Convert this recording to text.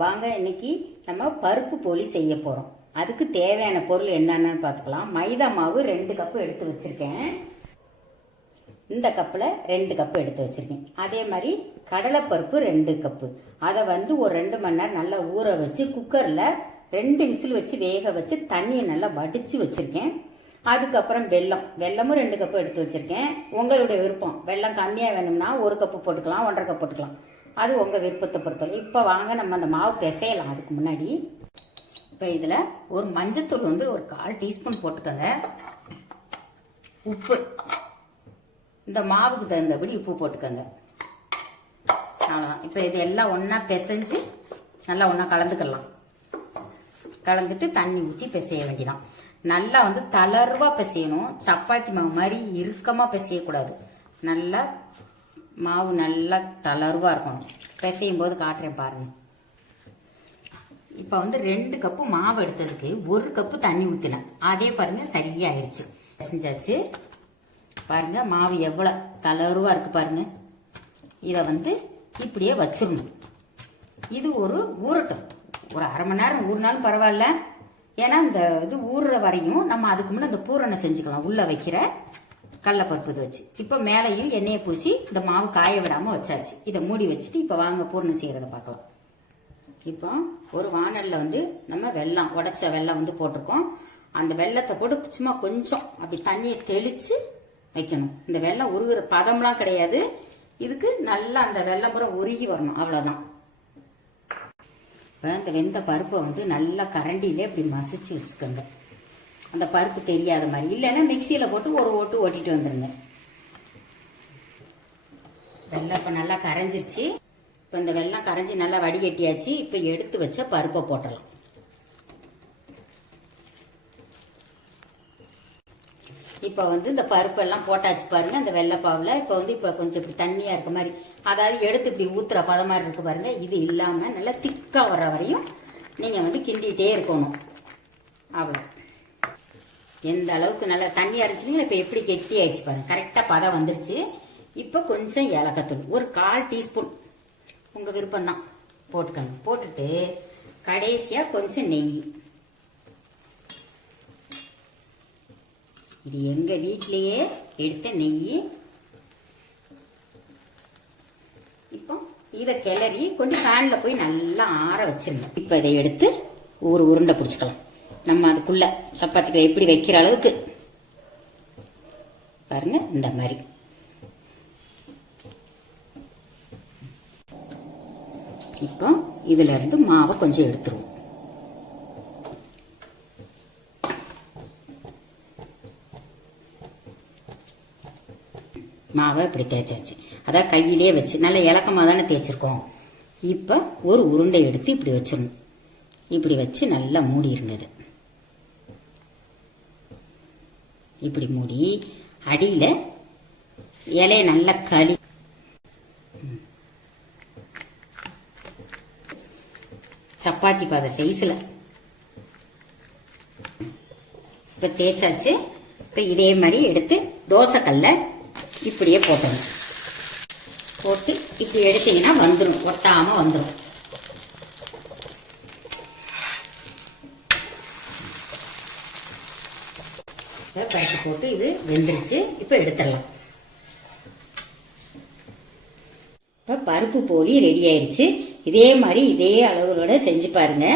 வாங்க இன்னைக்கு நம்ம பருப்பு போலி செய்ய போறோம். அதுக்கு தேவையான பொருள் என்னென்னு பார்த்துக்கலாம். மைதா மாவு 2 கப்பு எடுத்து வச்சிருக்கேன். இந்த கப்பில் 2 கப்பு எடுத்து வச்சிருக்கேன். அதே மாதிரி கடலைப்பருப்பு 2 கப்பு. அதை ஒரு 2 மணி நேரம் நல்லா ஊற வச்சு குக்கரில் 2 விசில் வச்சு வேக வச்சு தண்ணியை நல்லா வடித்து வச்சிருக்கேன். அதுக்கப்புறம் வெல்லமும் 2 கப்பு எடுத்து வச்சிருக்கேன். உங்களுடைய விருப்பம், வெல்லம் கம்மியாக வேணும்னா 1 கப்பு போட்டுக்கலாம், 1,5 கப் போட்டுக்கலாம். அது உங்கள் விருப்பத்தை பொறுத்தவரை. இப்போ வாங்க நம்ம அந்த மாவு பிசையலாம். அதுக்கு முன்னாடி இப்போ இதில் ஒரு மஞ்சத்தூள் ஒரு 1/4 டீஸ்பூன் போட்டுக்கோங்க. உப்பு, இந்த மாவுக்கு தகுந்தபடி உப்பு போட்டுக்கோங்க. அவ்வளோதான். இப்போ இது எல்லாம் ஒன்றா பிசைஞ்சு நல்லா ஒன்றா கலந்துக்கலாம். கலந்துட்டு தண்ணி ஊற்றி பிசைய வேண்டியதான். நல்லா தளர்வாக பிசையணும். சப்பாத்தி மாவு மாதிரி இறுக்கமாக பிசையக்கூடாது. நல்லா மாவு நல்லா தளர்வாக இருக்கணும். பிசையும் போது காட்டுறேன் பாருங்க. இப்போ 2 கப்பு மாவு எடுத்ததுக்கு 1 கப்பு தண்ணி ஊற்றினேன். அதே பாருங்க சரியாயிருச்சு. பிசைஞ்சாச்சு பாருங்க. மாவு எவ்வளோ தளர்வாக இருக்கு பாருங்க. இதை இப்படியே வச்சிடணும். இது ஊறட்டும். ஒரு 1/2 மணி நேரம் ஊறினாலும் பரவாயில்ல. ஏன்னா இந்த இது ஊறுற வரையும் நம்ம அதுக்கு முன்னே இந்த பூரணை செஞ்சுக்கலாம். உள்ள வைக்கிற கடலைப்பருப்பு இது வச்சு இப்போ மேலையும் எண்ணெயை பூசி இந்த மாவு காய விடாமல் வச்சாச்சு. இதை மூடி வச்சுட்டு இப்போ வாங்க பூரணம் செய்கிறத பார்க்கலாம். இப்போ ஒரு வானலில் நம்ம உடைச்ச வெல்லம் போட்டிருக்கோம். அந்த வெல்லத்தை போட்டு சும்மா கொஞ்சம் அப்படி தண்ணியை தெளித்து வைக்கணும். இந்த வெல்லம் உருகிற பதம்லாம் கிடையாது. இதுக்கு நல்லா அந்த வெல்லம் பூரா உருகி வரணும், அவ்வளோதான். இப்போ இந்த வெந்த பருப்பை நல்லா கரண்டியிலே இப்படி மசிச்சு வச்சுக்கோங்க. அந்த பருப்பு தெரியாத மாதிரி. இல்லைன்னா மிக்சியில் போட்டு ஒரு ஓட்டு ஓட்டிட்டு வந்துடுங்க. வெல்லம் இப்போ நல்லா கரைஞ்சிருச்சு. இப்போ இந்த வெல்லம் கரைஞ்சி நல்லா வடிகட்டியாச்சு. இப்போ எடுத்து வச்ச பருப்பை போட்டலாம். இப்போ இந்த பருப்பெல்லாம் போட்டாச்சு பாருங்க. அந்த வெள்ளைப்பாவில் இப்போ கொஞ்சம் இப்படி தண்ணியாக இருக்க மாதிரி, அதாவது எடுத்து இப்படி ஊத்துற பதம் மாதிரி இருக்கு பாருங்க. இது இல்லாமல் நல்லா திக்காக வர்ற வரையும் நீங்கள் கிண்டிகிட்டே இருக்கணும். அவ்வளோ. எந்த அளவுக்கு நல்லா தண்ணி அரைச்சிங்கன்னா இப்போ எப்படி கெட்டி ஆயிடுச்சு பாருங்க. கரெக்டாக பதம் வந்துருச்சு. இப்போ கொஞ்சம் ஏலக்காய்த்தூள் ஒரு 1/4 டீஸ்பூன் உங்கள் விருப்பம்தான் போட்டுக்கோங்க. போட்டுட்டு கடைசியாக கொஞ்சம் நெய். இது எங்கள் வீட்டிலேயே எடுத்த நெய். இப்போ இதை கிளறி கொண்டு ஃபேனில் போய் நல்லா ஆற வச்சிருங்க. இப்போ இதை எடுத்து ஒரு உருண்டை பிடிச்சிக்கலாம். நம்ம அதுக்குள்ள சப்பாத்திகளை எப்படி வைக்கிற அளவுக்கு பாருங்க. இந்த மாதிரி இப்போ இதுல இருந்து மாவை கொஞ்சம் எடுத்துருவோம். மாவை இப்படி தேய்ச்சாச்சு. அதான் கையிலே வச்சு நல்லா இலக்கமாக தானே தேய்ச்சிருக்கோம். இப்போ ஒரு உருண்டை எடுத்து இப்படி வச்சிடணும். இப்படி வச்சு நல்லா மூடி இருந்தது. இப்படி மூடி அடியில் இலையை நல்லா சப்பாத்தி பாதை சைஸில் இப்போ தேய்ச்சாச்சு. இப்போ இதே மாதிரி எடுத்து தோசைக்கல்ல இப்படியே போட்டணும். போட்டு இப்படி எடுத்தீங்கன்னா வந்துடும், ஒட்டாமல் வந்துடும். பருப்பு போட்டு இது வெந்துருச்சு. இப்போ எடுத்துடலாம். இப்போ பருப்பு போலி ரெடி ஆயிடுச்சு. இதே மாதிரி இதே அளவுகளோட செஞ்சு பாருங்க.